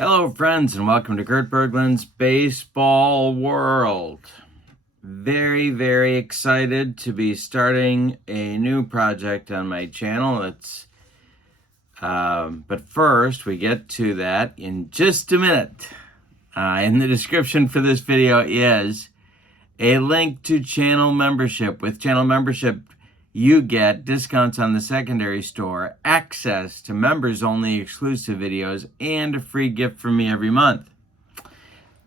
Hello, friends, and welcome to Kurt Bergland's Baseball World. Very, very excited to be starting a new project on my channel. But first, we get to that in just a minute. In the description for this video is a link to channel membership. With channel membership, you get discounts on the secondary store, access to members-only exclusive videos, and a free gift from me every month.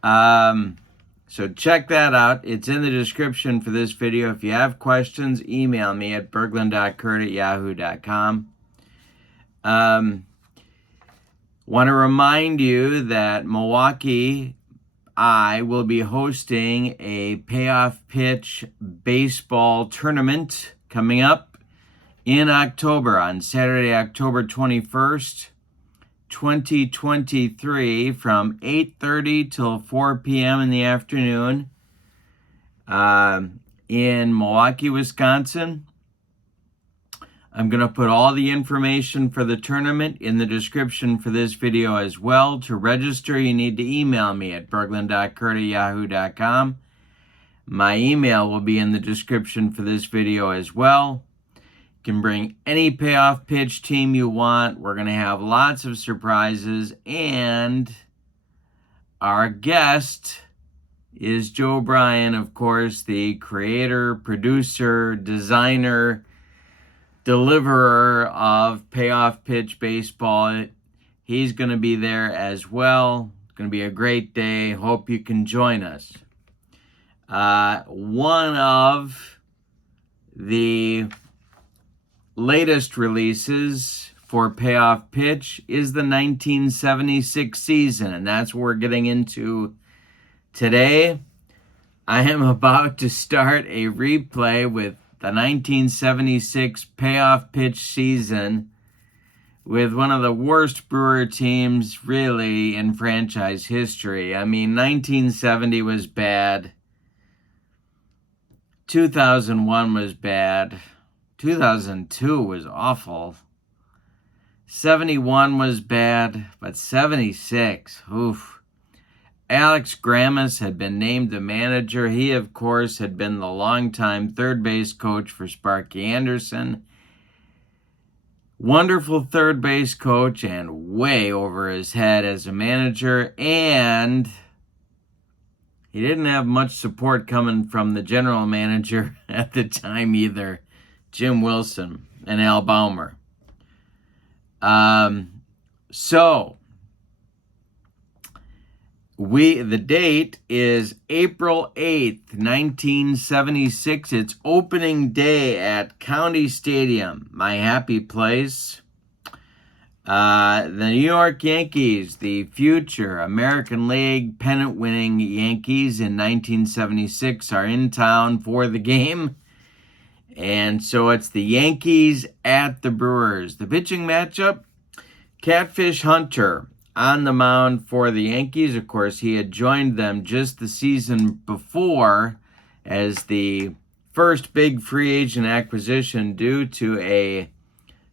So check that out. It's in the description for this video. If you have questions, email me at Bergland.kurt@yahoo.com. Want to remind you that Milwaukee, I will be hosting a Payoff Pitch baseball tournament coming up in October, on Saturday, October 21st, 2023, from 8:30 till 4 p.m. in the afternoon in Milwaukee, Wisconsin. I'm going to put all the information for the tournament in the description for this video as well. To register, you need to email me at Bergland.kurt@yahoo.com. My email will be in the description for this video as well. You can bring any payoff pitch team you want. We're going to have lots of surprises, and our guest is Joe Bryan, of course, the creator, producer, designer, deliverer of Payoff Pitch Baseball. He's going to be there as well. It's going to be a great day. Hope you can join us. One of the latest releases for Payoff Pitch is the 1976 season, and that's what we're getting into today. I am about to start a replay with the 1976 Payoff Pitch season with one of the worst Brewer teams really in franchise history. I mean, 1970 was bad. 2001 was bad. 2002 was awful. 71 was bad, but 76, oof. Alex Grammas had been named the manager. He, of course, had been the longtime third base coach for Sparky Anderson. Wonderful third base coach and way over his head as a manager, and he didn't have much support coming from the general manager at the time either, Jim Wilson and Al Baumer. The date is April 8th, 1976. It's opening day at County Stadium, my happy place. The New York Yankees, the future American League pennant-winning Yankees in 1976, are in town for the game. And so it's the Yankees at the Brewers. The pitching matchup, Catfish Hunter on the mound for the Yankees. Of course, he had joined them just the season before as the first big free agent acquisition due to a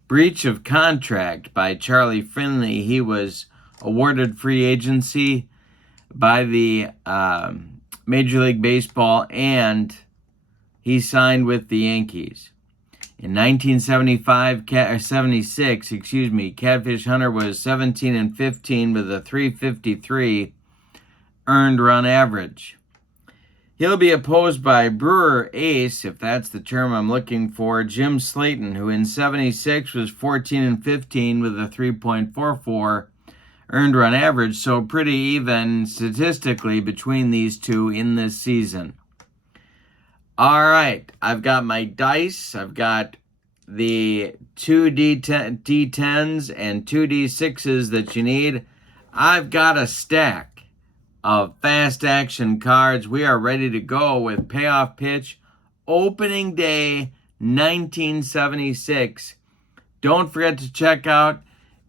breach of contract by Charlie Finley. He was awarded free agency by the Major League Baseball, and he signed with the Yankees. In 76, Catfish Hunter was 17-15 with a .353 earned run average. He'll be opposed by Brewer ace, if that's the term I'm looking for, Jim Slaton, who in 76 was 14-15 with a .344 earned run average, so pretty even statistically between these two in this season. All right, I've got my dice. I've got the two D10s and two D6s that you need. I've got a stack of fast action cards. We are ready to go with Payoff Pitch opening day 1976. Don't forget to check out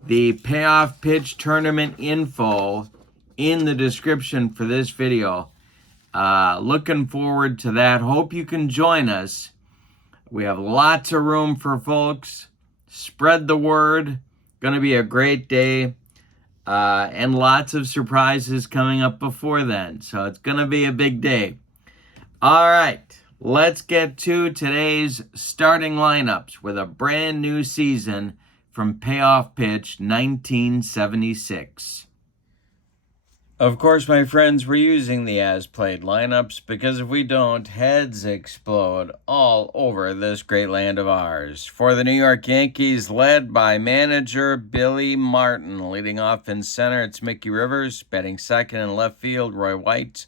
the Payoff Pitch tournament info in the description for this video. Looking forward to that. Hope you can join us. We have lots of room for folks. Spread the word. Going to be a great day. and lots of surprises coming up before then. So it's going to be a big day. All right, let's get to today's starting lineups with a brand new season from Payoff Pitch 1976. Of course, my friends, we're using the as-played lineups because if we don't, heads explode all over this great land of ours. For the New York Yankees, led by manager Billy Martin. Leading off in center, it's Mickey Rivers. Batting second in left field, Roy White.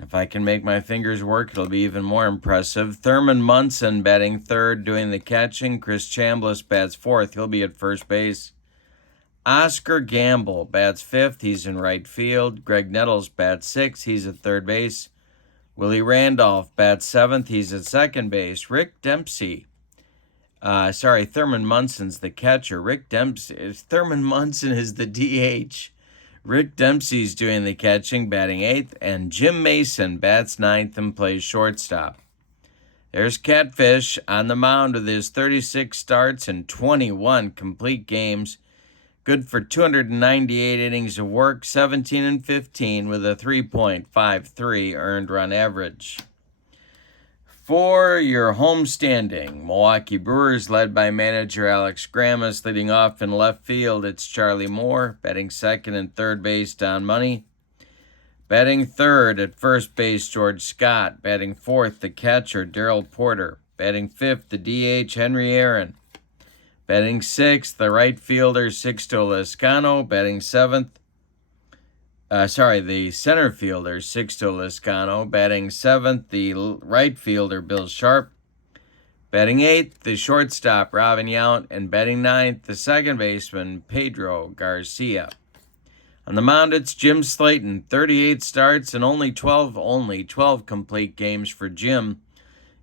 If I can make my fingers work, it'll be even more impressive. Thurman Munson batting third, doing the catching. Chris Chambliss bats fourth. He'll be at first base. Oscar Gamble bats fifth. He's in right field. Greg Nettles bats sixth. He's at third base. Willie Randolph bats seventh. He's at second base. Thurman Munson's the catcher. Thurman Munson is the DH. Rick Dempsey's doing the catching, batting eighth. And Jim Mason bats ninth and plays shortstop. There's Catfish on the mound with his 36 starts and 21 complete games. Good for 298 innings of work, 17 and 15 with a 3.53 earned run average. For your homestanding Milwaukee Brewers, led by manager Alex Grammas, leading off in left field, it's Charlie Moore. Batting second and third base, Don Money. Batting third at first base, George Scott. Batting fourth, the catcher, Darrell Porter. Batting fifth, the DH, Henry Aaron. Batting sixth, the right fielder, Sixto Lezcano. Batting seventh, the center fielder, Sixto Lezcano. Batting seventh, the right fielder, Bill Sharp. Batting eighth, the shortstop, Robin Yount. And batting ninth, the second baseman, Pedro Garcia. On the mound, it's Jim Slaton, 38 starts and only 12 complete games for Jim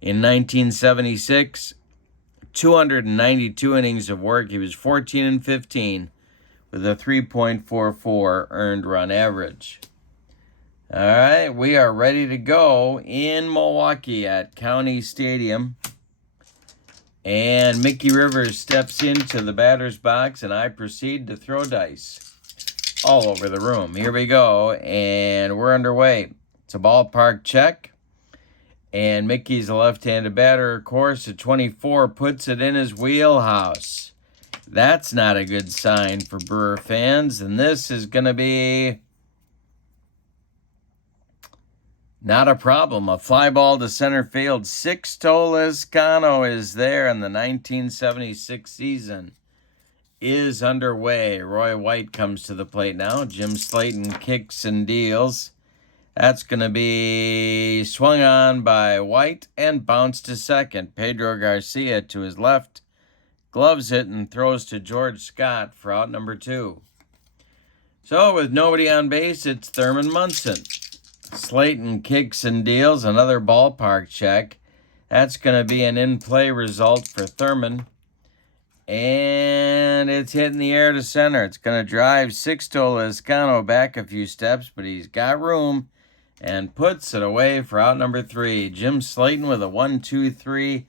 in 1976. 292 innings of work. He was 14 and 15 with a 3.44 earned run average. All right, we are ready to go in Milwaukee at County Stadium. And Mickey Rivers steps into the batter's box, and I proceed to throw dice all over the room. Here we go, and we're underway. It's a ballpark check. And Mickey's a left-handed batter, of course, at 24, puts it in his wheelhouse. That's not a good sign for Brewer fans, and this is going to be not a problem. A fly ball to center field. Sixto Lezcano is there, and the 1976 season is underway. Roy White comes to the plate now. Jim Slaton kicks and deals. That's going to be swung on by White and bounced to second. Pedro Garcia to his left, gloves it and throws to George Scott for out number 2. So with nobody on base, it's Thurman Munson. Slaton kicks and deals, another ballpark check. That's going to be an in-play result for Thurman. And it's hit in the air to center. It's going to drive Sixto Lezcano back a few steps, but he's got room and puts it away for out number 3. Jim Slaton with a 1-2-3,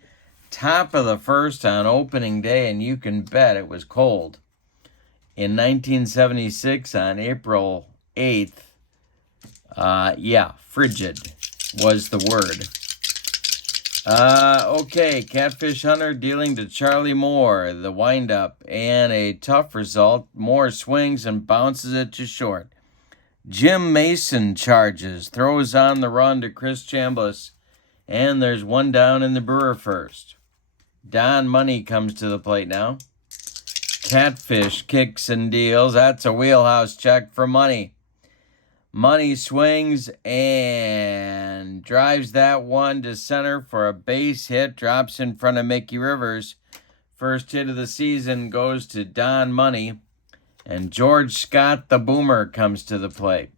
top of the first on opening day, and you can bet it was cold. In 1976, on April 8th, frigid was the word. Okay, Catfish Hunter dealing to Charlie Moore, the windup, and a tough result. Moore swings and bounces it to short. Jim Mason charges, throws on the run to Chris Chambliss, and there's one down in the Brewer first. Don Money comes to the plate now. Catfish kicks and deals. That's a wheelhouse check for Money. Money swings and drives that one to center for a base hit. Drops in front of Mickey Rivers. First hit of the season goes to Don Money. And George Scott, the boomer, comes to the plate.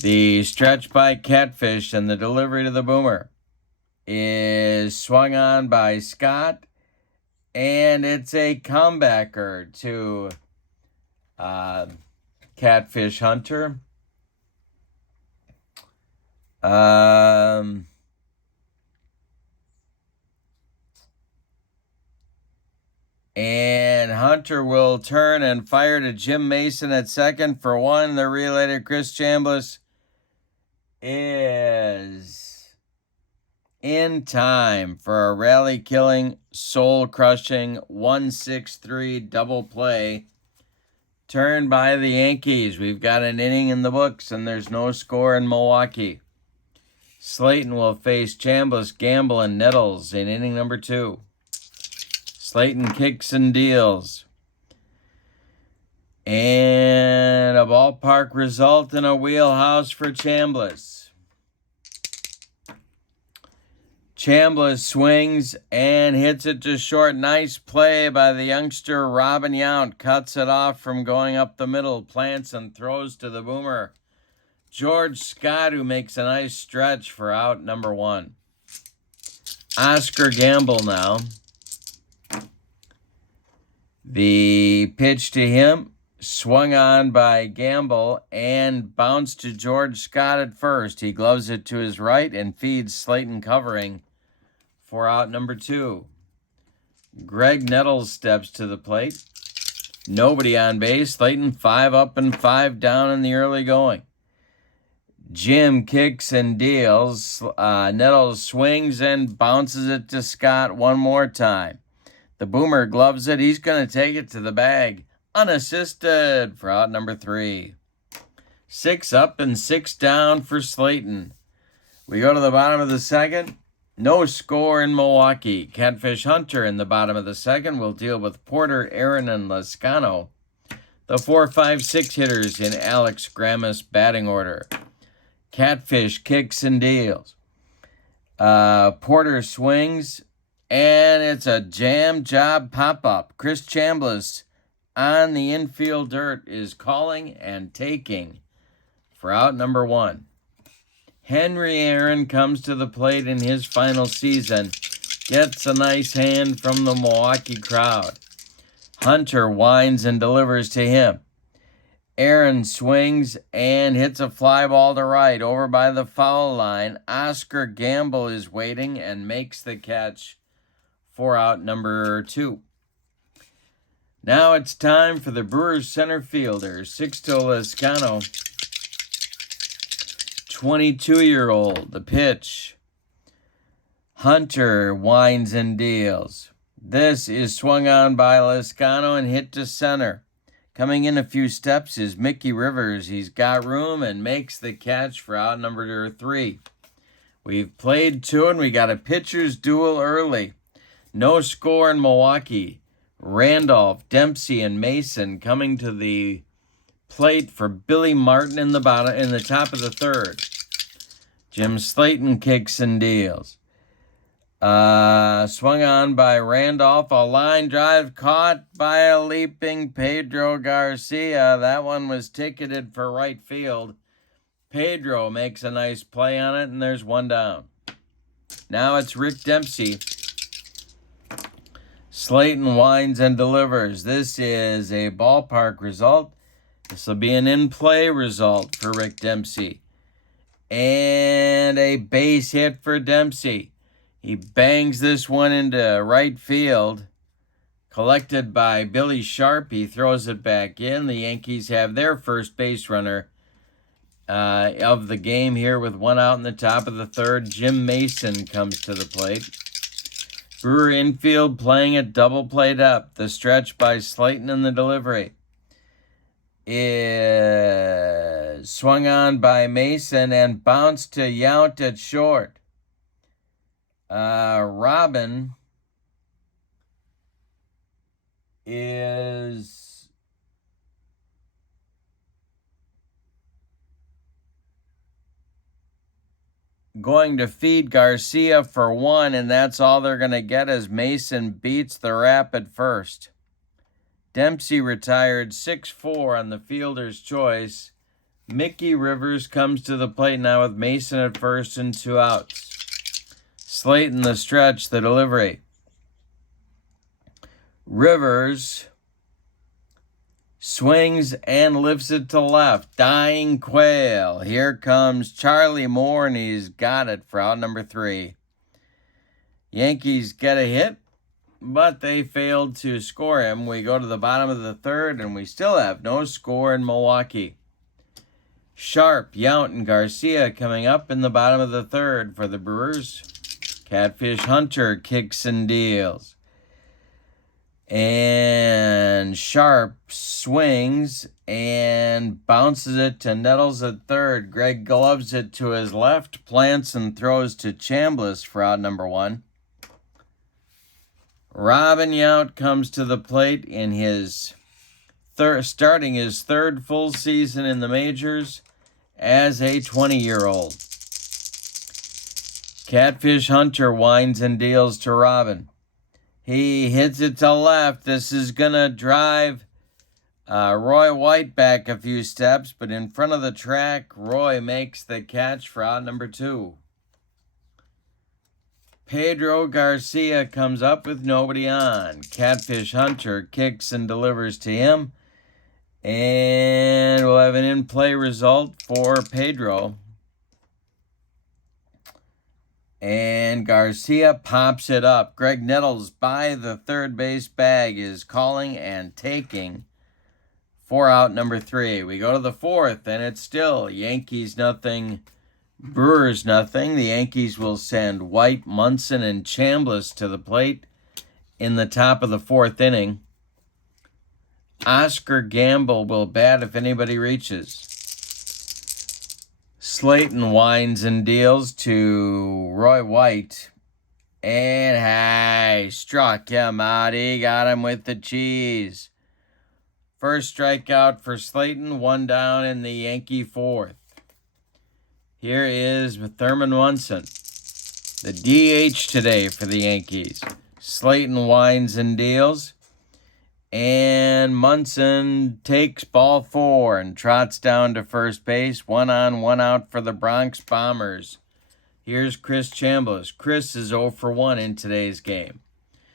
The stretch by Catfish and the delivery to the boomer is swung on by Scott. And it's a comebacker to Catfish Hunter. And Hunter will turn and fire to Jim Mason at second for one. The relay to Chris Chambliss is in time for a rally-killing, soul-crushing 1-6-3 double play. Turn by the Yankees. We've got an inning in the books, and there's no score in Milwaukee. Slaton will face Chambliss, Gamble, and Nettles in inning number 2. Slaton kicks and deals. And a ballpark result in a wheelhouse for Chambliss. Chambliss swings and hits it to short. Nice play by the youngster Robin Yount. Cuts it off from going up the middle. Plants and throws to the boomer George Scott, who makes a nice stretch for out number 1. Oscar Gamble now. The pitch to him, swung on by Gamble and bounced to George Scott at first. He gloves it to his right and feeds Slaton covering for out number 2. Greg Nettles steps to the plate. Nobody on base. Slaton 5 up and 5 down in the early going. Jim kicks and deals. Nettles swings and bounces it to Scott one more time. The boomer gloves it. He's going to take it to the bag, unassisted, for out number 3. 6 up and 6 down for Slaton. We go to the bottom of the second. No score in Milwaukee. Catfish Hunter in the bottom of the second will deal with Porter, Aaron, and Lascano. The 4, 5, 6 hitters in Alex Grammas batting order. Catfish kicks and deals. Porter swings, and it's a jam job pop-up. Chris Chambliss on the infield dirt is calling and taking for out number 1. Henry Aaron comes to the plate in his final season. Gets a nice hand from the Milwaukee crowd. Hunter winds and delivers to him. Aaron swings and hits a fly ball to right over by the foul line. Oscar Gamble is waiting and makes the catch for out number 2. Now it's time for the Brewers center fielder, Sixto Lascano, 22-year-old. The pitch. Hunter winds and deals. This is swung on by Lascano and hit to center. Coming in a few steps is Mickey Rivers. He's got room and makes the catch for out number 3. We've played 2 and we got a pitcher's duel early. No score in Milwaukee. Randolph, Dempsey, and Mason coming to the plate for Billy Martin in the top of the 3rd. Jim Slaton kicks and deals. Swung on by Randolph. A line drive caught by a leaping Pedro Garcia. That one was ticketed for right field. Pedro makes a nice play on it, and there's 1 down. Now it's Rick Dempsey. Slaton winds and delivers. This is a ballpark result. This will be an in-play result for Rick Dempsey. And a base hit for Dempsey. He bangs this one into right field. Collected by Billy Sharp. He throws it back in. The Yankees have their first base runner of the game here with 1 out in the top of the 3rd. Jim Mason comes to the plate. Brewer infield playing it double play up. The stretch by Slaton in the delivery is swung on by Mason and bounced to Yount at short. Robin is going to feed Garcia for 1, and that's all they're going to get as Mason beats the rap at first. Dempsey retired 6-4 on the fielder's choice. Mickey Rivers comes to the plate now with Mason at first and 2 outs. Slaton the stretch, the delivery. Rivers swings and lifts it to left. Dying Quail. Here comes Charlie Moore, and he's got it for out number 3. Yankees get a hit. but they failed to score him. We go to the bottom of the third, and we still have no score in Milwaukee. Sharp, Yount, and Garcia coming up in the bottom of the third for the Brewers. Catfish Hunter kicks and deals. And Sharp swings and bounces it to Nettles at third. Greg gloves it to his left, plants and throws to Chambliss for out number 1. Robin Yount comes to the plate in his starting his third full season in the majors as a 20-year-old. Catfish Hunter winds and deals to Robin. He hits it to left. This is going to drive Roy White back a few steps, but in front of the track, Roy makes the catch for out number 2. Pedro Garcia comes up with nobody on. Catfish Hunter kicks and delivers to him. And we'll have an in-play result for Pedro. And Garcia pops it up. Greg Nettles by the third base bag is calling and taking for out number 3. We go to the fourth, and it's still Yankees nothing, Brewers nothing. The Yankees will send White, Munson, and Chambliss to the plate in the top of the fourth inning. Oscar Gamble will bat if anybody reaches. Slaton winds and deals to Roy White. And struck him out. He got him with the cheese. First strikeout for Slaton, 1 down in the Yankee fourth. Here is Thurman Munson, the DH today for the Yankees. Slaton winds and deals. And Munson takes ball 4 and trots down to first base. 1 on, 1 out for the Bronx Bombers. Here's Chris Chambliss. Chris is 0 for 1 in today's game.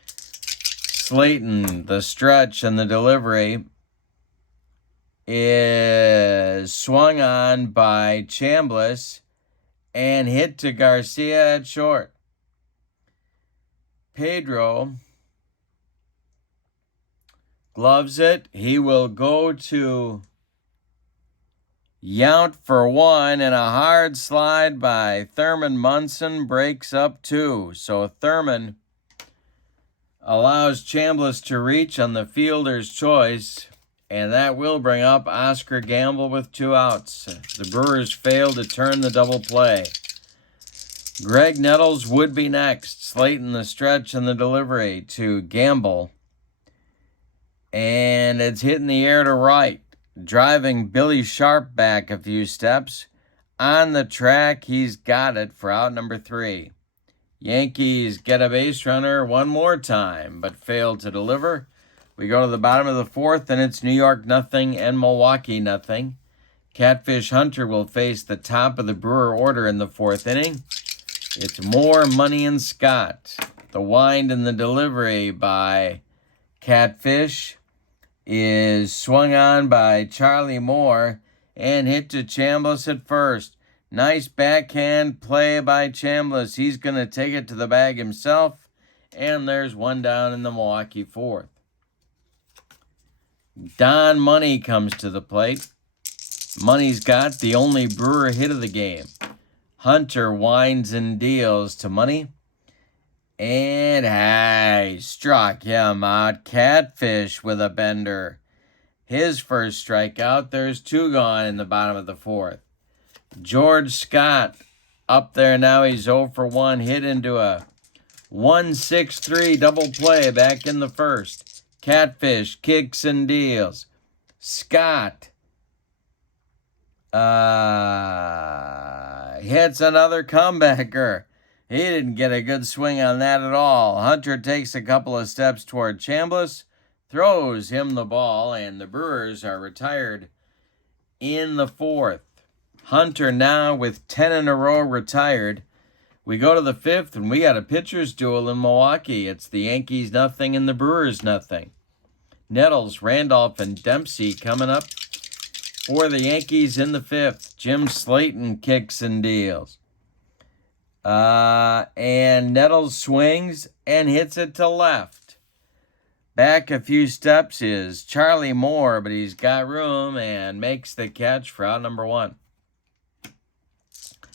Slaton, the stretch and the delivery, is swung on by Chambliss and hit to Garcia at short. Pedro gloves it. He will go to Yount for 1, and a hard slide by Thurman Munson breaks up 2. So Thurman allows Chambliss to reach on the fielder's choice, and that will bring up Oscar Gamble with 2 outs. The Brewers fail to turn the double play. Greg Nettles would be next. Slaton the stretch and the delivery to Gamble. And it's hitting the air to right, driving Billy Sharp back a few steps. On the track, he's got it for out number 3. Yankees get a base runner 1 more time, but fail to deliver. We go to the bottom of the fourth, and it's New York nothing and Milwaukee nothing. Catfish Hunter will face the top of the Brewer order in the fourth inning. It's Moore, Money, and Scott. The wind and the delivery by Catfish is swung on by Charlie Moore and hit to Chambliss at first. Nice backhand play by Chambliss. He's going to take it to the bag himself, and there's 1 down in the Milwaukee fourth. Don Money comes to the plate. Money's got the only Brewer hit of the game. Hunter winds and deals to Money. And struck him out. Catfish with a bender. His first strikeout. There's 2 gone in the bottom of the fourth. George Scott up there now. He's 0 for 1. Hit into a 1-6-3 double play back in the first. Catfish kicks and deals. Scott hits another comebacker. He didn't get a good swing on that at all. Hunter takes a couple of steps toward Chambliss, throws him the ball, and the Brewers are retired in the fourth. Hunter now with 10 in a row retired. We go to the fifth, and we got a pitcher's duel in Milwaukee. It's the Yankees nothing and the Brewers nothing. Nettles, Randolph, and Dempsey coming up for the Yankees in the fifth. Jim Slaton kicks and deals. And Nettles swings and hits it to left. Back a few steps is Charlie Moore, but he's got room and makes the catch for out number 1.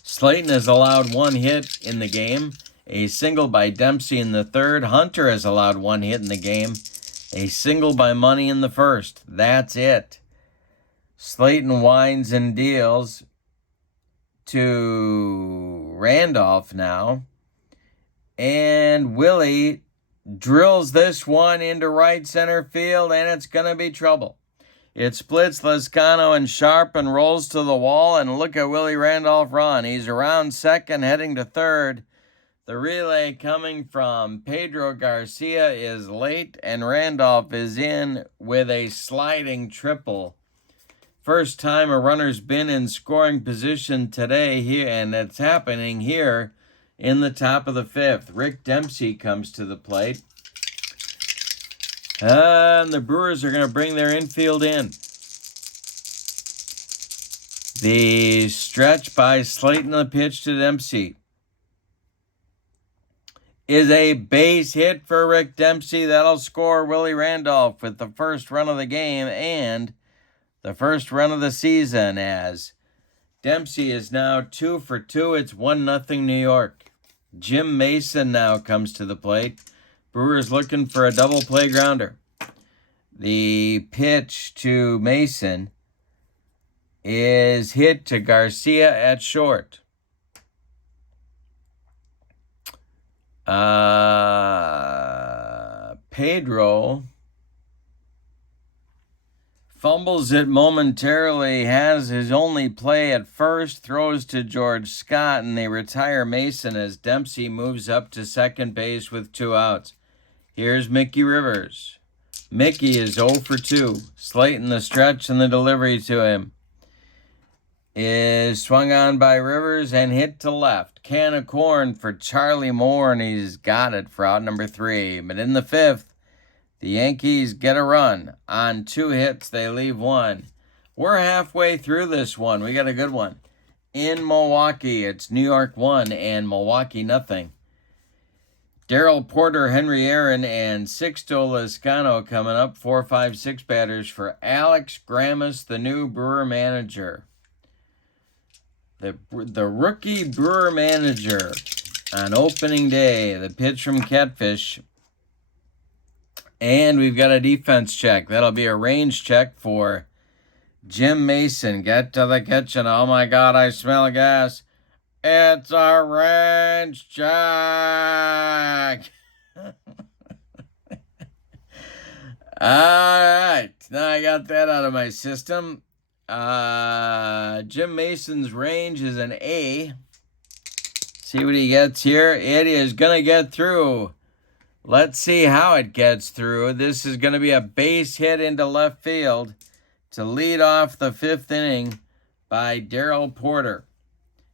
Slaton has allowed 1 hit in the game. A single by Dempsey in the 3rd. Hunter has allowed 1 hit in the game. A single by Money in the 1st. That's it. Slaton winds and deals to Randolph now. And Willie drills this one into right center field, and it's going to be trouble. It splits Lezcano and Sharp and rolls to the wall, and look at Willie Randolph run. He's around second, heading to third. The relay coming from Pedro Garcia is late, and Randolph is in with a sliding triple. First time a runner's been in scoring position today here, and it's happening here in the top of the 5th. Rick Dempsey comes to the plate. And the Brewers are going to bring their infield in. The stretch by Slaton, the pitch to Dempsey, is a base hit for Rick Dempsey. That'll score Willie Randolph with the first run of the game and the first run of the season, as Dempsey is now 2 for 2. It's 1-0 New York. Jim Mason now comes to the plate. Brewers looking for a double play grounder. The pitch to Mason is hit to Garcia at short. Pedro fumbles it momentarily, has his only play at first, throws to George Scott, and they retire Mason as Dempsey moves up to second base with 2 outs. Here's Mickey Rivers. Mickey is 0 for 2. Slaton, the stretch and the delivery to him, is swung on by Rivers and hit to left. Can of corn for Charlie Moore, and he's got it for out number 3. But in the 5th, the Yankees get a run. On 2 hits, they leave 1. We're halfway through this one. We got a good one. In Milwaukee, it's New York 1 and Milwaukee 0. Darrell Porter, Henry Aaron, and Sixto Lezcano coming up. 4, 5, 6 batters for Alex Grammas, the new Brewer manager. The rookie Brewer manager on opening day. The pitch from Catfish. And we've got a defense check. That'll be a range check for Jim Mason. Get to the kitchen. Oh, my God, I smell gas. It's a range check. All right. Now I got that out of my system. Jim Mason's range is an A. See what he gets here. It is going to get through. Let's see how it gets through. This is going to be a base hit into left field to lead off the 5th inning by Darrell Porter.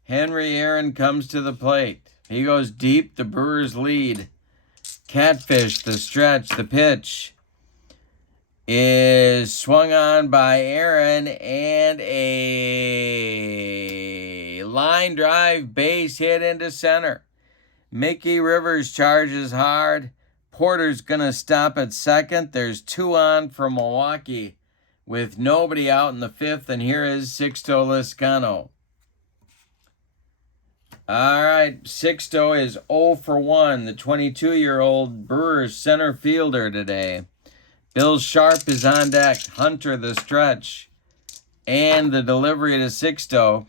Henry Aaron comes to the plate. He goes deep. The Brewers lead. Catfish, the stretch, the pitch is swung on by Aaron, and a line drive base hit into center. Mickey Rivers charges hard. Porter's going to stop at second. There's 2 on for Milwaukee with nobody out in the 5th, and here is Sixto Lezcano. All right, Sixto is 0 for 1, the 22-year-old Brewers center fielder today. Bill Sharp is on deck. Hunter, the stretch, and the delivery to Sixto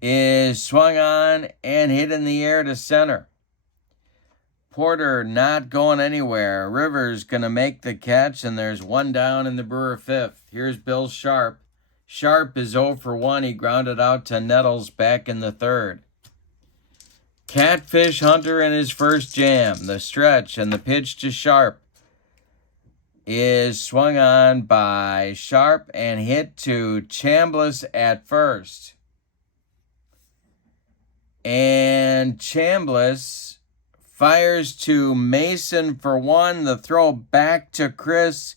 is swung on and hit in the air to center. Porter not going anywhere. Rivers going to make the catch, and there's 1 down in the Brewer 5th. Here's Bill Sharp. Sharp is 0 for 1. He grounded out to Nettles back in the 3rd. Catfish Hunter in his first jam. The stretch and the pitch to Sharp is swung on by Sharp and hit to Chambliss at first. And Chambliss fires to Mason for 1. The throw back to Chris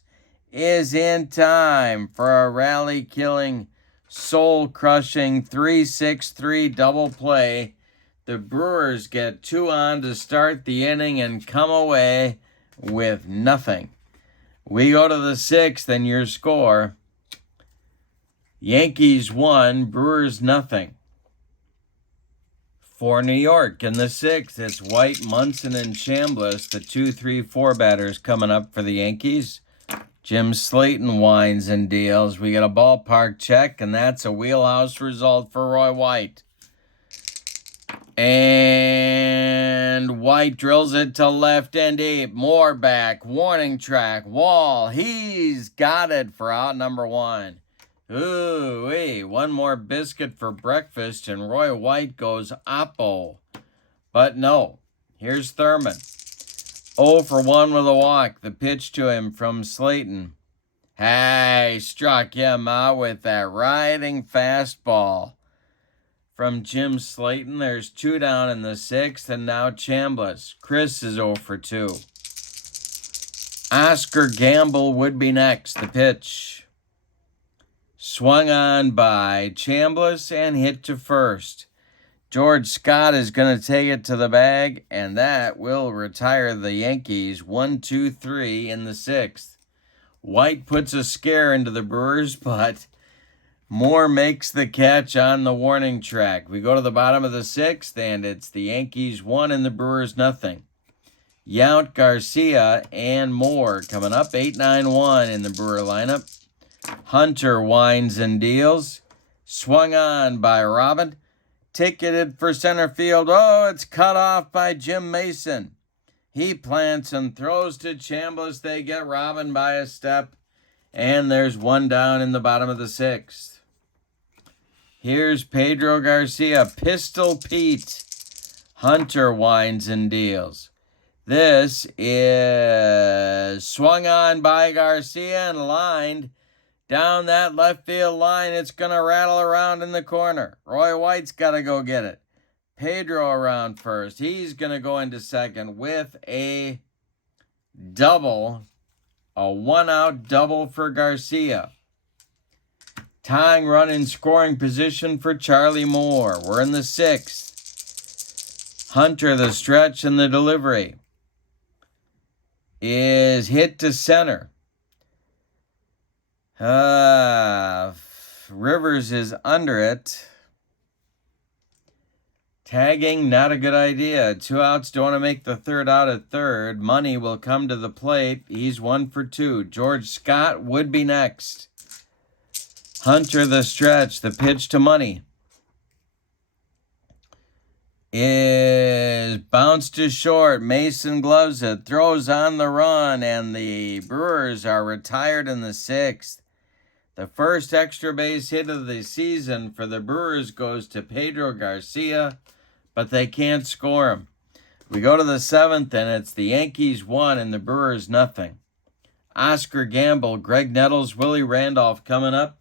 is in time for a rally-killing, soul-crushing 3-6-3 double play. The Brewers get 2 on to start the inning and come away with nothing. We go to the 6th, and your score: Yankees 1, Brewers nothing. For New York in the 6th, it's White, Munson, and Chambliss, the 2, 3, 4 batters coming up for the Yankees. Jim Slaton winds and deals. We get a ballpark check, and that's a wheelhouse result for Roy White. And White drills it to left and deep. More back. Warning track. Wall. He's got it for out number 1. Ooh-wee. One more biscuit for breakfast, and Roy White goes oppo. But no. Here's Thurman. 0 for 1 with a walk. The pitch to him from Slaton. Hey, struck him out with that riding fastball. From Jim Slaton, there's 2 down in the 6th, and now Chambliss. Chris is 0 for 2. Oscar Gamble would be next. The pitch. Swung on by Chambliss and hit to first. George Scott is going to take it to the bag, and that will retire the Yankees 1, 2, 3 in the 6th. White puts a scare into the Brewers, but Moore makes the catch on the warning track. We go to the bottom of the 6th, and it's the Yankees 1 and the Brewers nothing. Yount, Garcia, and Moore coming up. 8-9-1 in the Brewer lineup. Hunter winds and deals. Swung on by Robin. Ticketed for center field. Oh, it's cut off by Jim Mason. He plants and throws to Chambliss. They get Robin by a step. And there's 1 down in the bottom of the 6th. Here's Pedro Garcia. Pistol Pete. Hunter winds and deals. This is swung on by Garcia and lined down that left field line. It's going to rattle around in the corner. Roy White's got to go get it. Pedro around first. He's going to go into second with a double. A 1-out double for Garcia. Tying run in scoring position for Charlie Moore. We're in the 6th. Hunter, the stretch and the delivery, is hit to center. Rivers is under it. Tagging, not a good idea. 2 outs, don't want to make the 3rd out at third. Money will come to the plate. He's 1 for 2. George Scott would be next. Hunter, the stretch. The pitch to Money is bounced to short. Mason gloves it. Throws on the run, and the Brewers are retired in the 6th. The first extra base hit of the season for the Brewers goes to Pedro Garcia, but they can't score him. We go to the 7th, and it's the Yankees 1 and the Brewers nothing. Oscar Gamble, Greg Nettles, Willie Randolph coming up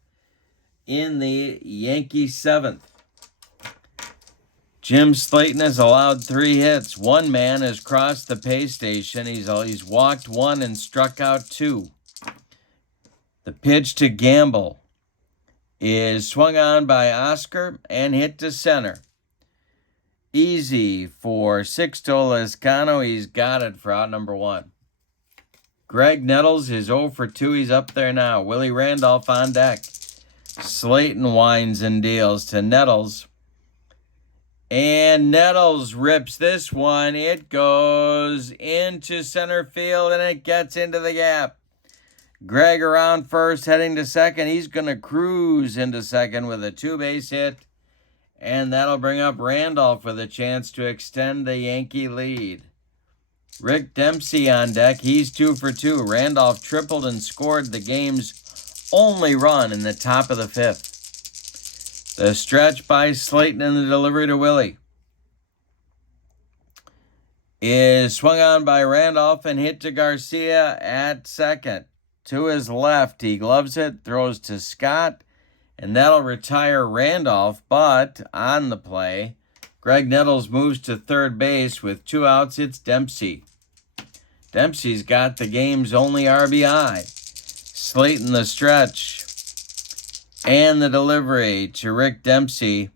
in the Yankees 7th. Jim Slaton has allowed 3 hits. One man has crossed the pay station. He's walked 1 and struck out 2. The pitch to Gamble is swung on by Oscar and hit to center. Easy for Sixto Lezcano. He's got it for out number 1. Greg Nettles is 0 for 2. He's up there now. Willie Randolph on deck. Slaton winds and deals to Nettles. And Nettles rips this one. It goes into center field, and it gets into the gap. Greg around first, heading to second. He's going to cruise into second with a 2-base hit. And that'll bring up Randolph with a chance to extend the Yankee lead. Rick Dempsey on deck. He's 2 for 2. Randolph tripled and scored the game's only run in the top of the 5th. The stretch by Slaton and the delivery to Willie is swung on by Randolph and hit to Garcia at second. To his left, he gloves it, throws to Scott, and that'll retire Randolph. But on the play, Greg Nettles moves to third base with 2 outs. It's Dempsey. Dempsey's got the game's only RBI. Slaton the stretch and the delivery to Rick Dempsey.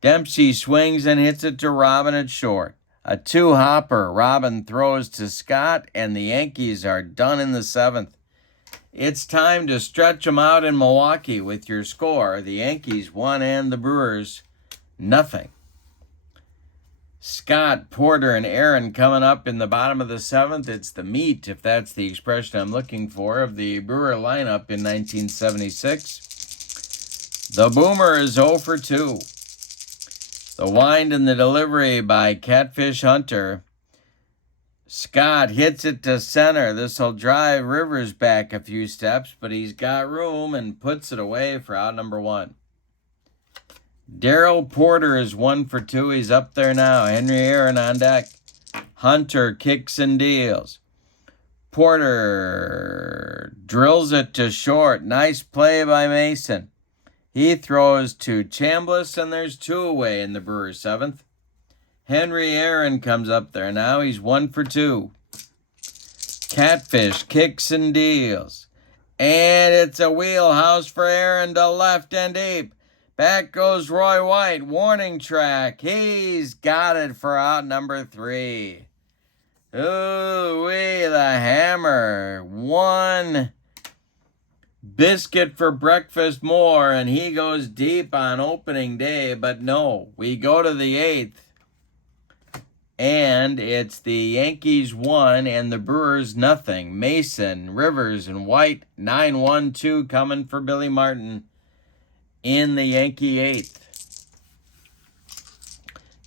Dempsey swings and hits it to Robin at short. A two-hopper. Robin throws to Scott, and the Yankees are done in the 7th. It's time to stretch them out in Milwaukee with your score. The Yankees 1 and the Brewers nothing. Scott, Porter, and Aaron coming up in the bottom of the 7th. It's the meat, if that's the expression I'm looking for, of the Brewer lineup in 1976. The Boomer is 0 for 2. The wind and the delivery by Catfish Hunter. Scott hits it to center. This will drive Rivers back a few steps, but he's got room and puts it away for out number 1. Darrell Porter is 1 for 2. He's up there now. Henry Aaron on deck. Hunter kicks and deals. Porter drills it to short. Nice play by Mason. He throws to Chambliss, and there's 2 away in the Brewers 7th. Henry Aaron comes up there now. He's 1 for 2. Catfish kicks and deals. And it's a wheelhouse for Aaron to left and deep. Back goes Roy White. Warning track. He's got it for out number 3. Ooh-wee, the hammer. 1 biscuit for breakfast more, and he goes deep on opening day. But no, we go to the 8th. And it's the Yankees 1 and the Brewers nothing. Mason, Rivers, and White 9-1-2 coming for Billy Martin in the Yankee 8th.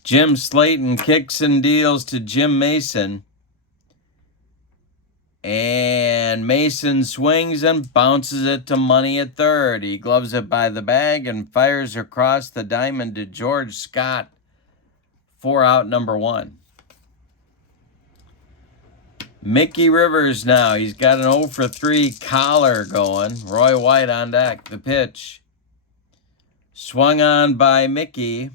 Jim Slaton kicks and deals to Jim Mason. And Mason swings and bounces it to Money at third. He gloves it by the bag and fires across the diamond to George Scott for out number 1. Mickey Rivers now. He's got an 0 for 3 collar going. Roy White on deck. The pitch. Swung on by Mickey.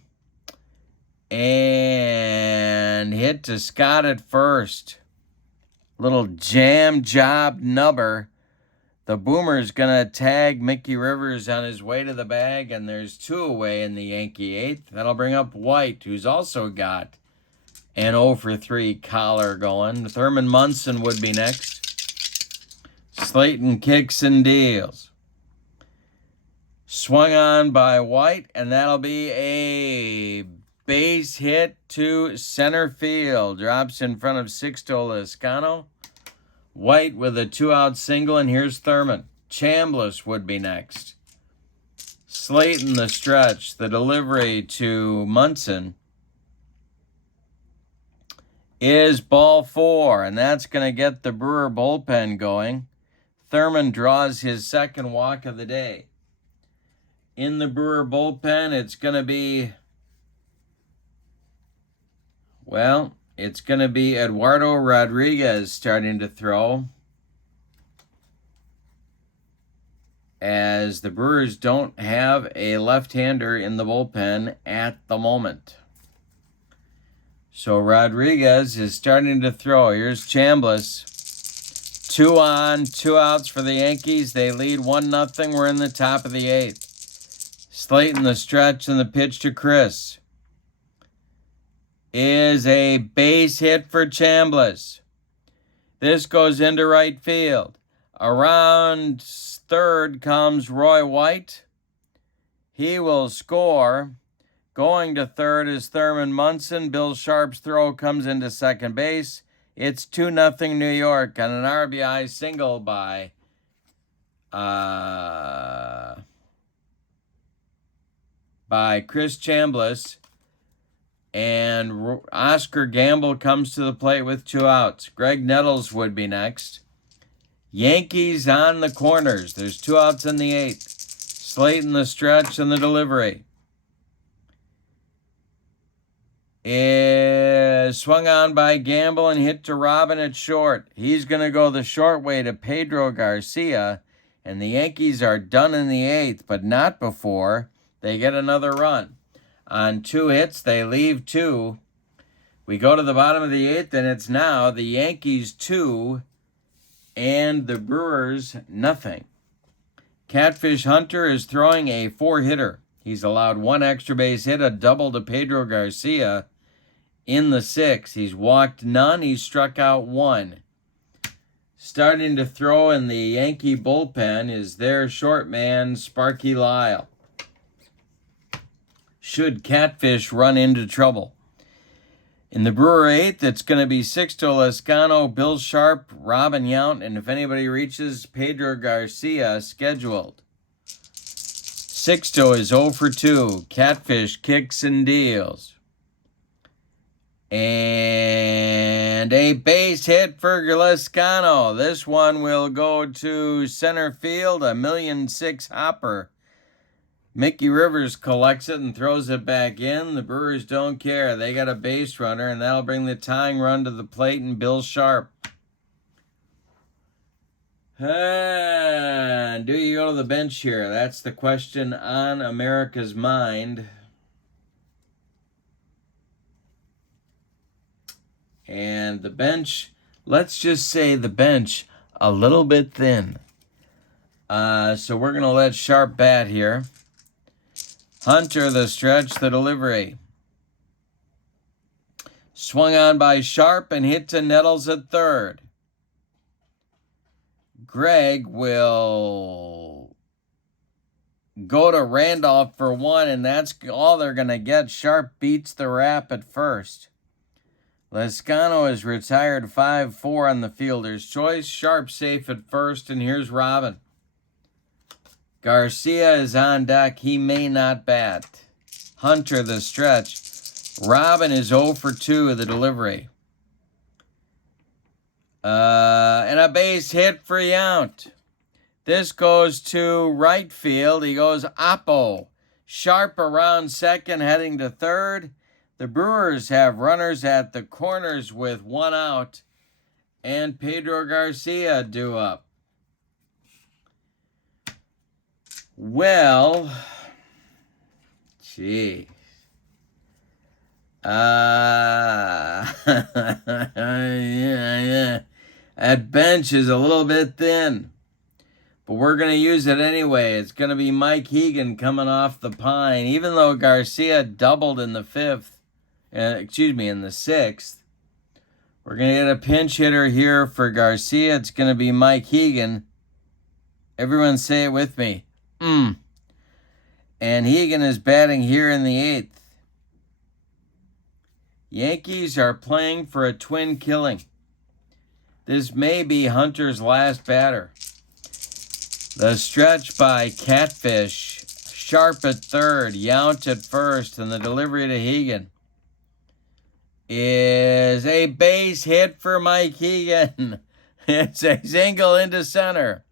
And hit to Scott at first. Little jam job nubber. The Boomer's going to tag Mickey Rivers on his way to the bag, and there's 2 away in the Yankee 8th. That'll bring up White, who's also got an 0 for 3 collar going. Thurman Munson would be next. Slaton kicks and deals. Swung on by White, and that'll be a base hit to center field. Drops in front of Sixto Lezcano. White with a 2-out single, and here's Thurman. Chambliss would be next. Slaton the stretch. The delivery to Munson is ball 4, and that's going to get the Brewer bullpen going. Thurman draws his second walk of the day. In the Brewer bullpen, it's going to be, well, it's going to be Eduardo Rodriguez starting to throw, as the Brewers don't have a left-hander in the bullpen at the moment. So Rodriguez is starting to throw. Here's Chambliss. 2 on, 2 outs for the Yankees. They lead 1-0. We're in the top of the 8th. Slaton the stretch, and the pitch to Chris is a base hit for Chambliss. This goes into right field. Around third comes Roy White. He will score. Going to third is Thurman Munson. Bill Sharp's throw comes into second base. It's 2-0 New York on an RBI single by Chris Chambliss. And Oscar Gamble comes to the plate with 2 outs. Greg Nettles would be next. Yankees on the corners. There's 2 outs in the 8th. Slaton the stretch and the delivery is swung on by Gamble and hit to Robin at short. He's going to go the short way to Pedro Garcia, and the Yankees are done in the 8th, but not before they get another run. On 2 hits, they leave 2. We go to the bottom of the 8th, and it's now the Yankees 2 and the Brewers nothing. Catfish Hunter is throwing a 4-hitter. He's allowed 1 extra base hit, a double to Pedro Garcia, in the 6th. He's walked none. He's struck out 1. Starting to throw in the Yankee bullpen is their short man, Sparky Lyle. Should Catfish run into trouble. In the Brewer 8th, it's going to be Sixto Lezcano, Bill Sharp, Robin Yount, and if anybody reaches, Pedro Garcia scheduled. Sixto is 0 for 2. Catfish kicks and deals. And a base hit for Lezcano. This one will go to center field, a 1,000,006 hopper. Mickey Rivers collects it and throws it back in. The Brewers don't care. They got a base runner, and that'll bring the tying run to the plate and Bill Sharp. Do you go to the bench here? That's the question on America's mind. And the bench, let's just say the bench, a little bit thin. So we're going to let Sharp bat here. Hunter, the stretch, the delivery. Swung on by Sharp and hit to Nettles at third. Greg will go to Randolph for 1, and that's all they're going to get. Sharp beats the rap at first. Lezcano is retired 5-4 on the fielder's choice. Sharp safe at first, and here's Robin. Garcia is on deck. He may not bat. Hunter, the stretch. Robin is 0 for 2 the delivery. And a base hit for Yount. This goes to right field. He goes oppo. Sharp around second, heading to third. The Brewers have runners at the corners with 1 out. And Pedro Garcia due up. Well, gee. Yeah. That bench is a little bit thin. But we're going to use it anyway. It's going to be Mike Hegan coming off the pine. Even though Garcia doubled in the 5th, in the 6th, we're going to get a pinch hitter here for Garcia. It's going to be Mike Hegan. Everyone say it with me. And Hegan is batting here in the 8th. Yankees are playing for a twin killing. This may be Hunter's last batter. The stretch by Catfish. Sharp at third, Yount at first, and the delivery to Hegan is a base hit for Mike Hegan. It's a single into center.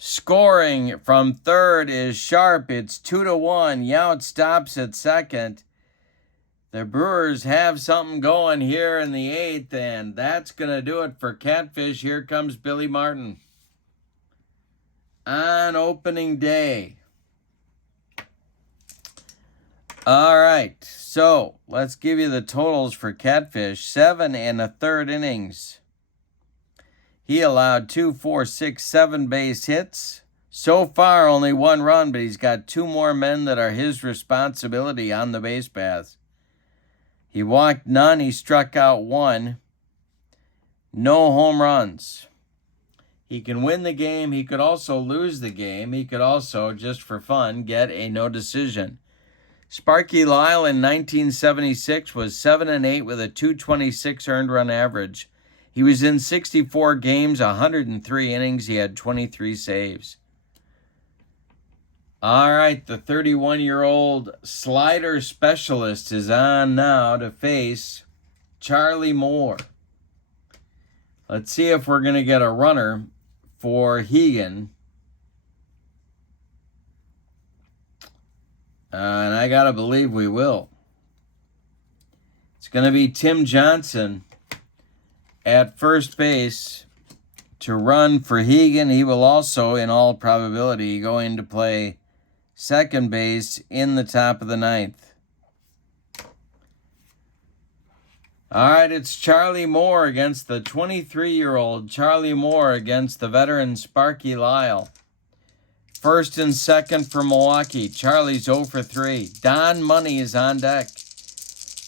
Scoring from third is Sharp. It's 2-1. Yount stops at second. The Brewers have something going here in the 8th, and that's going to do it for Catfish. Here comes Billy Martin on opening day. All right, so let's give you the totals for Catfish. 7 1/3 innings. He allowed 2, 4, 6, 7 base hits. So far, only 1 run, but he's got 2 more men that are his responsibility on the base paths. He walked none. He struck out 1. No home runs. He can win the game. He could also lose the game. He could also, just for fun, get a no decision. Sparky Lyle in 1976 was 7-8 with a 226 earned run average. He was in 64 games, 103 innings. He had 23 saves. All right, the 31-year-old slider specialist is on now to face Charlie Moore. Let's see if we're going to get a runner for Hegan. And I got to believe we will. It's going to be Tim Johnson at first base to run for Hegan. He will also, in all probability, go in to play second base in the top of the 9th. All right, it's Charlie Moore against the 23-year-old Charlie Moore against the veteran Sparky Lyle. First and second for Milwaukee. Charlie's 0 for 3. Don Money is on deck.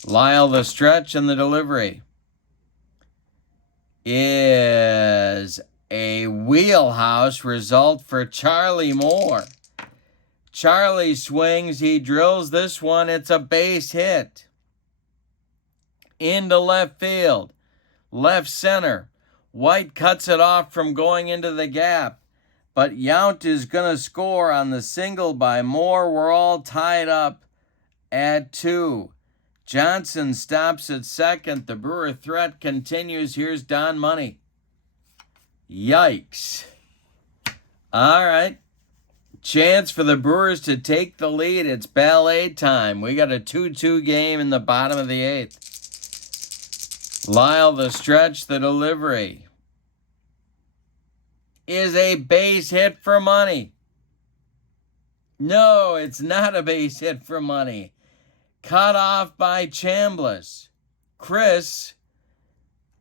Lyle, the stretch and the delivery is a wheelhouse result for Charlie Moore. Charlie swings, he drills this one, it's a base hit. Into left field, left center. White cuts it off from going into the gap, but Yount is going to score on the single by Moore. We're all tied up at 2. Johnson stops at second. The Brewer threat continues. Here's Don Money. Yikes. All right. Chance for the Brewers to take the lead. It's ballet time. We got a 2-2 game in the bottom of the 8th. Lyle, the stretch, the delivery is a base hit for money. No, it's not a base hit for money. Cut off by Chambliss. Chris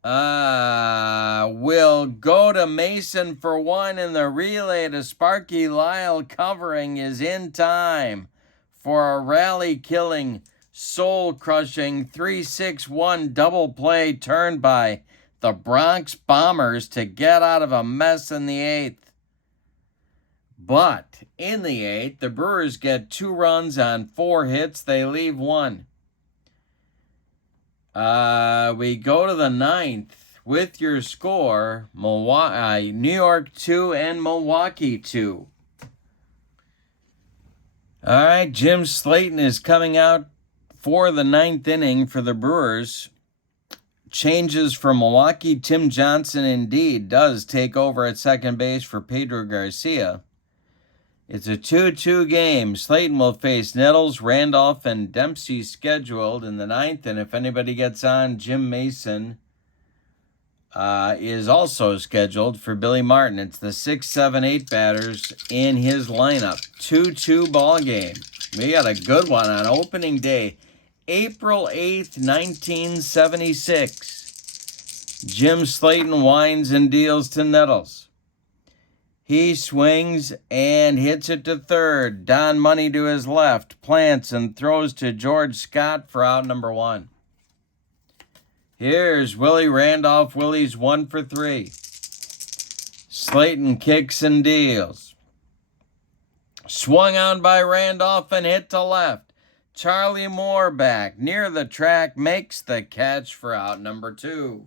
will go to Mason for one, and the relay to Sparky Lyle covering is in time for a rally-killing, soul-crushing 3-6-1 double play turned by the Bronx Bombers to get out of a mess in the 8th. But in the 8th, the Brewers get 2 runs on 4 hits. They leave 1. We go to the 9th with your score, New York 2 and Milwaukee 2. All right, Jim Slaton is coming out for the 9th inning for the Brewers. Changes for Milwaukee. Tim Johnson indeed does take over at second base for Pedro Garcia. It's a 2-2 game. Slaton will face Nettles, Randolph, and Dempsey scheduled in the 9th. And if anybody gets on, Jim Mason is also scheduled for Billy Martin. It's the 6, 7, 8 batters in his lineup. 2-2 ball game. We got a good one on opening day, April 8th, 1976. Jim Slaton winds and deals to Nettles. He swings and hits it to third. Don Money to his left, plants and throws to George Scott for out number 1. Here's Willie Randolph. Willie's 1 for 3. Slaton kicks and deals. Swung on by Randolph and hit to left. Charlie Moore back near the track makes the catch for out number 2.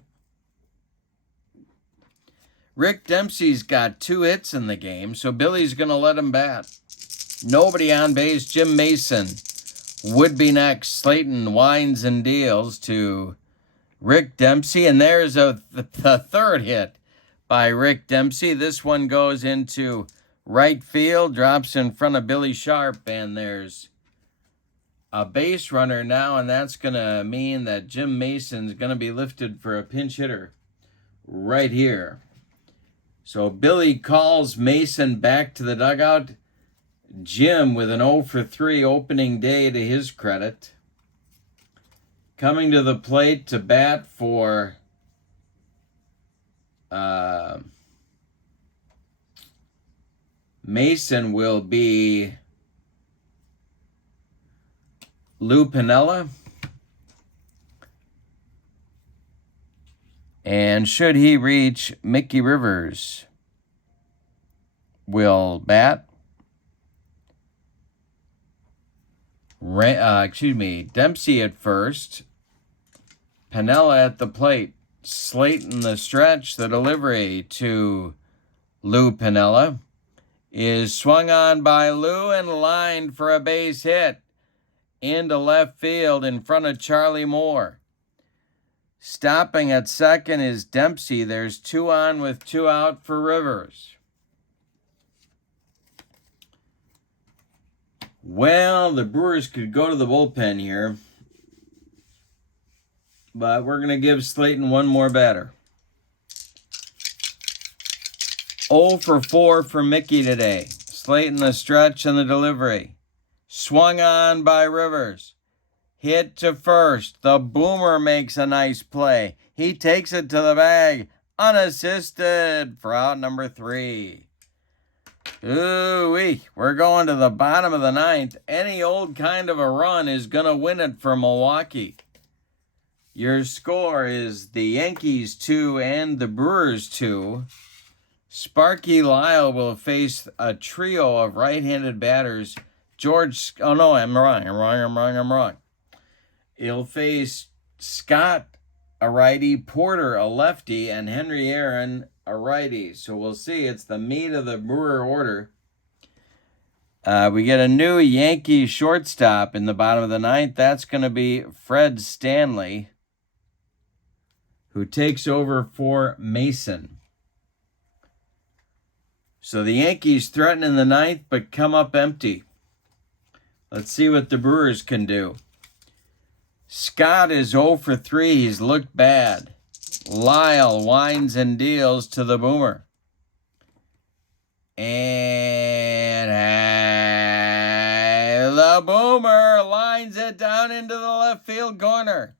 Rick Dempsey's got 2 hits in the game, so Billy's going to let him bat. Nobody on base. Jim Mason would be next. Slaton winds and deals to Rick Dempsey, and there's the 3rd hit by Rick Dempsey. This one goes into right field, drops in front of Billy Sharp, and there's a base runner now, and that's going to mean that Jim Mason's going to be lifted for a pinch hitter right here. So Billy calls Mason back to the dugout. Jim with an 0 for 3 opening day to his credit. Coming to the plate to bat for Mason will be Lou Piniella. And should he reach, Mickey Rivers will bat. Dempsey at first. Piniella at the plate. Slaton the stretch. The delivery to Lou Piniella is swung on by Lou and lined for a base hit into left field in front of Charlie Moore. Stopping at second is Dempsey. There's 2 on with 2 out for Rivers. Well, the Brewers could go to the bullpen here, but we're going to give Slaton one more batter. 0 for 4 for Mickey today. Slaton the stretch and the delivery. Swung on by Rivers. Hit to first. The boomer makes a nice play. He takes it to the bag, unassisted for out number 3. Ooh-wee. We're going to the bottom of the 9th. Any old kind of a run is going to win it for Milwaukee. Your score is the Yankees 2 and the Brewers 2. Sparky Lyle will face a trio of right-handed batters. Oh no, I'm wrong. He'll face Scott, a righty, Porter, a lefty, and Henry Aaron, a righty. So we'll see. It's the meat of the Brewer order. We get a new Yankee shortstop in the bottom of the ninth. That's going to be Fred Stanley, who takes over for Mason. So the Yankees threaten in the ninth, but come up empty. Let's see what the Brewers can do. Scott is 0 for 3. He's looked bad. Lyle winds and deals to the Boomer. And the Boomer lines it down into the left field corner.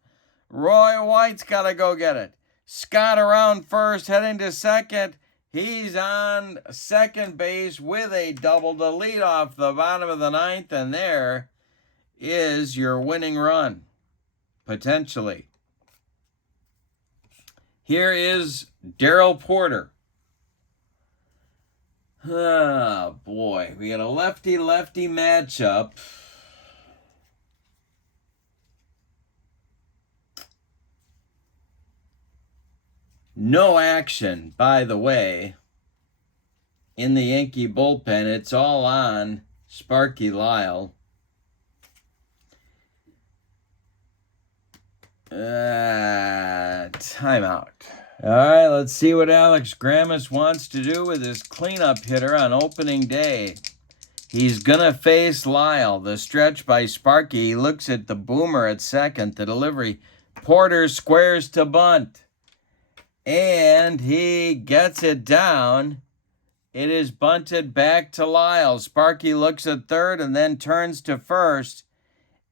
Roy White's got to go get it. Scott around first, heading to second. He's on second base with a double to lead off the bottom of the ninth, and there is your winning run, potentially. Here is Darryl Porter. Oh, boy. We got a lefty-lefty matchup. No action, by the way, in the Yankee bullpen. It's all on Sparky Lyle. Timeout. All right, let's see what Alex Grammas wants to do with his cleanup hitter on opening day. He's going to face Lyle. The stretch by Sparky. He looks at the Boomer at second. The delivery. Porter squares to bunt. And he gets it down. It is bunted back to Lyle. Sparky looks at third and then turns to first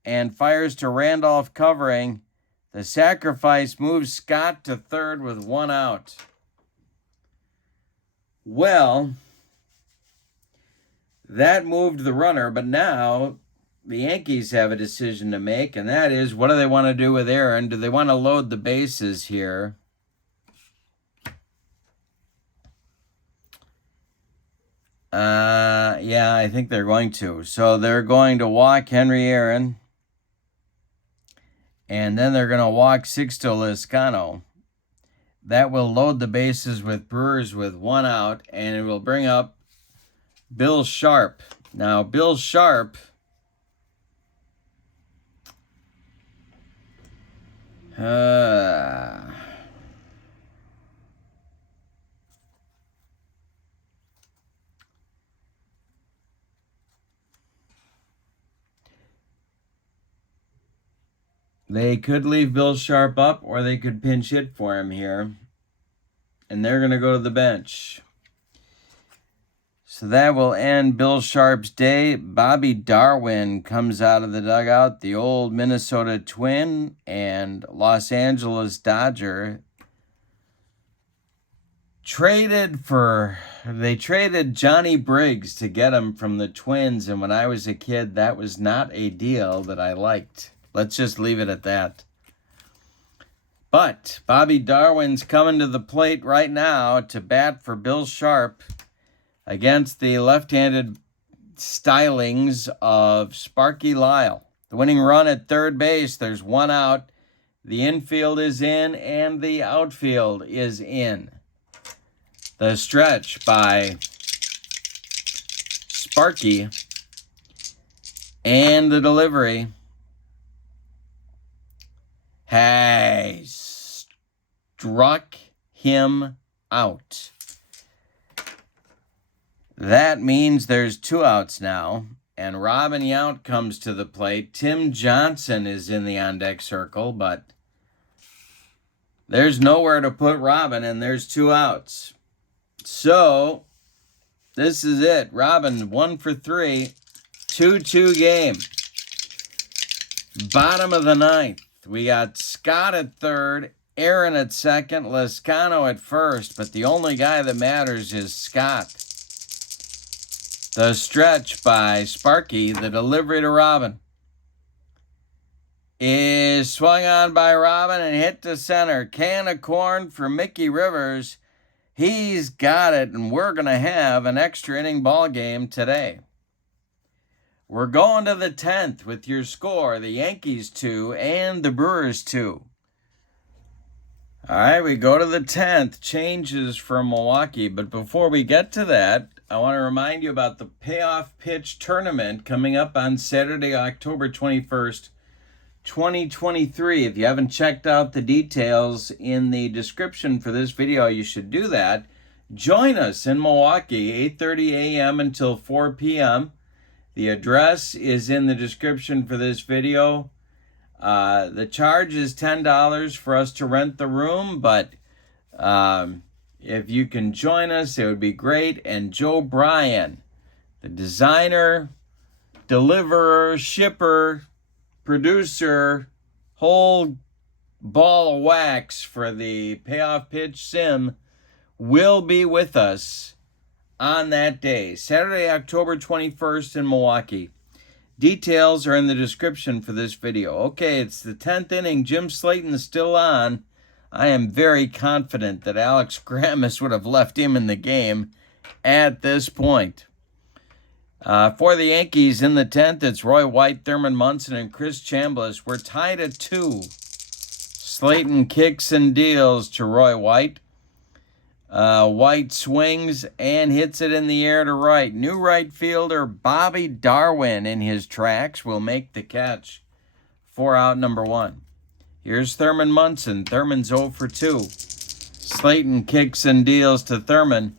and fires to Randolph covering. The sacrifice moves Scott to third with 1 out. Well, that moved the runner, but now the Yankees have a decision to make, and that is, what do they want to do with Aaron? Do they want to load the bases here? Yeah, I think they're going to. So they're going to walk Henry Aaron. And then they're going to walk Sixto Lizcano. That will load the bases with Brewers with 1 out. And it will bring up Bill Sharp. Now, Bill Sharp... They could leave Bill Sharp up, or they could pinch hit for him here. And they're going to go to the bench. So that will end Bill Sharp's day. Bobby Darwin comes out of the dugout, the old Minnesota Twin and Los Angeles Dodger. They traded Johnny Briggs to get him from the Twins, and when I was a kid, that was not a deal that I liked. Let's just leave it at that. But Bobby Darwin's coming to the plate right now to bat for Bill Sharp against the left-handed stylings of Sparky Lyle. The winning run at third base, there's 1 out. The infield is in and the outfield is in. The stretch by Sparky and the delivery has struck him out. That means there's 2 outs now, and Robin Yount comes to the plate. Tim Johnson is in the on-deck circle, but there's nowhere to put Robin, and there's 2 outs. So, this is it. Robin, 1 for 3, 2-2 game. Bottom of the ninth. We got Scott at third, Aaron at second, Lizcano at first, but the only guy that matters is Scott. The stretch by Sparky, the delivery to Robin. is swung on by Robin and hit to center. Can of corn for Mickey Rivers. He's got it, and we're going to have an extra inning ball game today. We're going to the 10th with your score, the Yankees 2 and the Brewers 2. All right, we go to the 10th, changes from Milwaukee. But before we get to that, I want to remind you about the Payoff Pitch Tournament coming up on Saturday, October 21st, 2023. If you haven't checked out the details in the description for this video, you should do that. Join us in Milwaukee, 8:30 a.m. until 4 p.m. The address is in the description for this video. The charge is $10 for us to rent the room, but if you can join us, it would be great. And Joe Bryan, the designer, deliverer, shipper, producer, whole ball of wax for the Payoff Pitch Sim, will be with us on that day, Saturday, October 21st in Milwaukee. Details are in the description for this video. Okay, it's the 10th inning. Jim Slaton is still on. I am very confident that Alex Grammas would have left him in the game at this point. For the Yankees in the 10th, it's Roy White, Thurman Munson, and Chris Chambliss. We're tied at 2. Slaton kicks and deals to Roy White. White swings and hits it in the air to right. New right fielder Bobby Darwin in his tracks will make the catch for out number 1. Here's Thurman Munson. Thurman's 0 for 2. Slaton kicks and deals to Thurman.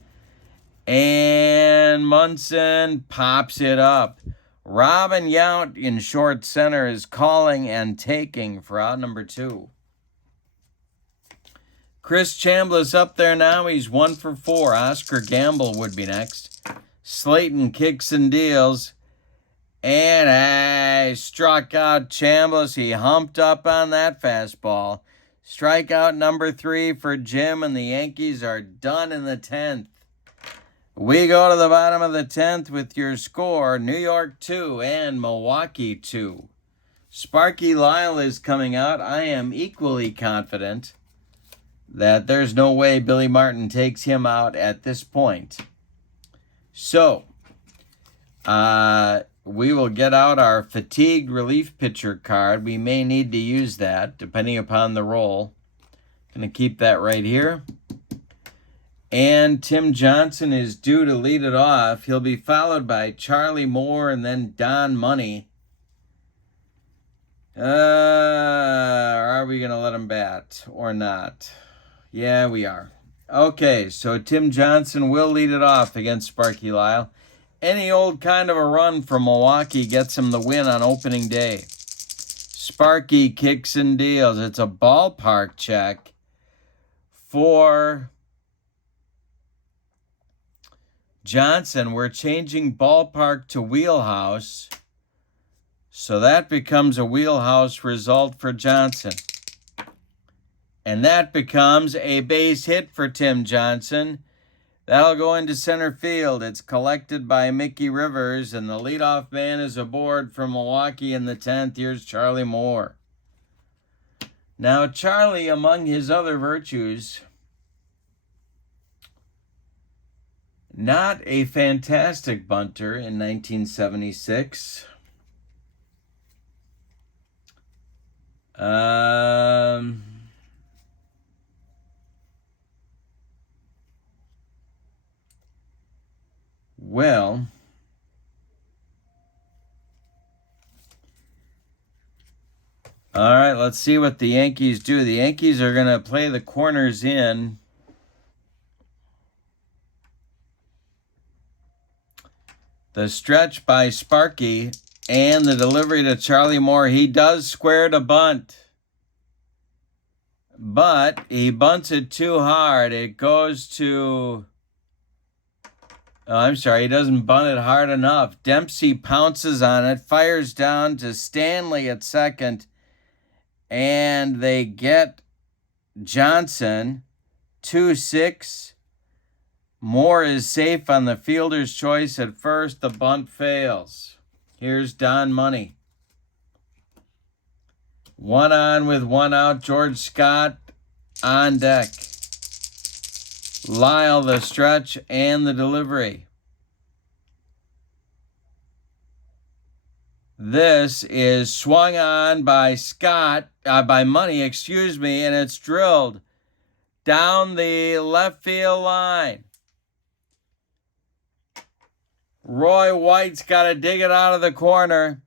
And Munson pops it up. Robin Yount in short center is calling and taking for out number 2. Chris Chambliss up there now. He's 1 for 4. Oscar Gamble would be next. Slaton kicks and deals. And struck out Chambliss. He humped up on that fastball. Strikeout number 3 for Jim, and the Yankees are done in the 10th. We go to the bottom of the 10th with your score, New York 2 and Milwaukee 2. Sparky Lyle is coming out. I am equally confident that there's no way Billy Martin takes him out at this point. So, we will get out our fatigued relief pitcher card. We may need to use that, depending upon the role. Going to keep that right here. And Tim Johnson is due to lead it off. He'll be followed by Charlie Moore and then Don Money. Are we going to let him bat or not? Yeah, we are. Okay, so Tim Johnson will lead it off against Sparky Lyle. Any old kind of a run from Milwaukee gets him the win on opening day. Sparky kicks and deals. It's a ballpark check for Johnson. We're changing ballpark to wheelhouse, so that becomes a wheelhouse result for Johnson. And that becomes a base hit for Tim Johnson. That'll go into center field. It's collected by Mickey Rivers, and the leadoff man is aboard from Milwaukee in the 10th. Here's Charlie Moore. Now, Charlie, among his other virtues, not a fantastic bunter in 1976. Well, all right, let's see what the Yankees do. The Yankees are going to play the corners in. The stretch by Sparky and the delivery to Charlie Moore. He does square to bunt, but he bunts it too hard. It goes to... Oh, I'm sorry, he doesn't bunt it hard enough. Dempsey pounces on it, fires down to Stanley at second, and they get Johnson 2-6. Moore is safe on the fielder's choice at first. The bunt fails. Here's Don Money. 1 on with 1 out. George Scott on deck. Lyle, the stretch and the delivery. This is swung on by Money, and it's drilled down the left field line. Roy White's got to dig it out of the corner.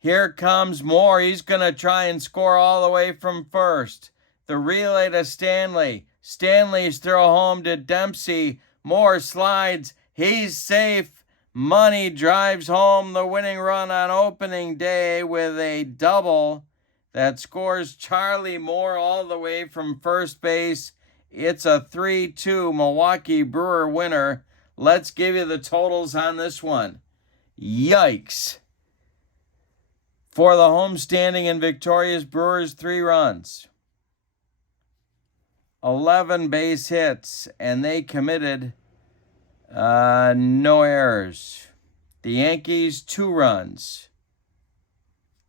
Here comes Moore. He's going to try and score all the way from first. The relay to Stanley. Stanley's throw home to Dempsey. Moore slides. He's safe. Money drives home the winning run on opening day with a double that scores Charlie Moore all the way from first base. It's a 3-2 Milwaukee Brewer winner. Let's give you the totals on this one. Yikes. For the homestanding and victorious Brewers, 3 runs, 11 base hits, and they committed no errors. The Yankees, 2 runs,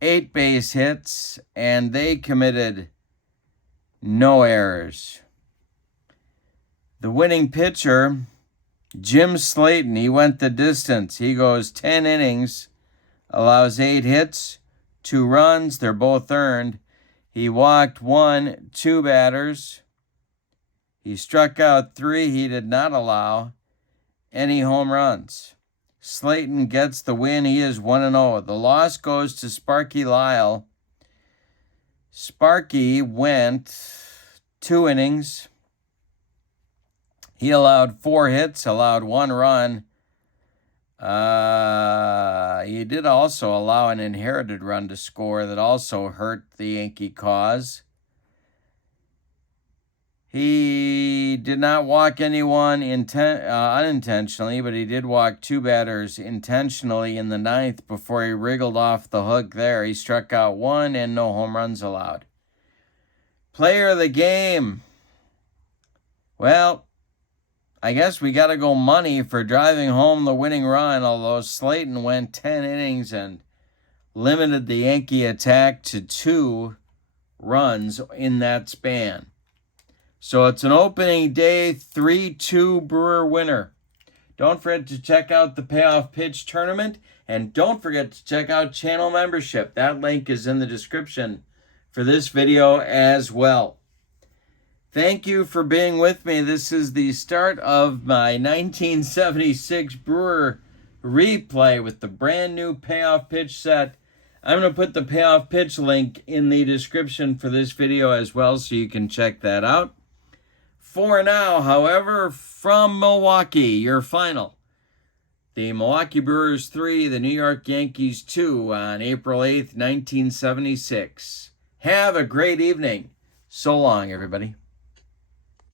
8 base hits, and they committed no errors. The winning pitcher, Jim Slaton, he went the distance. He goes 10 innings, allows 8 hits, 2 runs. They're both earned. He walked 1, 2 batters. He struck out 3. He did not allow any home runs. Slaton gets the win. He is 1-0. The loss goes to Sparky Lyle. Sparky went 2 innings. He allowed 4 hits, allowed 1 run. He did also allow an inherited run to score that also hurt the Yankee cause. He did not walk anyone unintentionally, but he did walk 2 batters intentionally in the 9th before he wriggled off the hook there. He struck out 1 and no home runs allowed. Player of the game. Well, I guess we got to go Money for driving home the winning run, although Slaton went 10 innings and limited the Yankee attack to 2 runs in that span. So it's an opening day 3-2 Brewer winner. Don't forget to check out the Payoff Pitch Tournament, and don't forget to check out channel membership. That link is in the description for this video as well. Thank you for being with me. This is the start of my 1976 Brewer replay with the brand new Payoff Pitch set. I'm going to put the Payoff Pitch link in the description for this video as well, so you can check that out. For now, however, from Milwaukee, your final. The Milwaukee Brewers 3, the New York Yankees 2 on April 8th, 1976. Have a great evening. So long, everybody.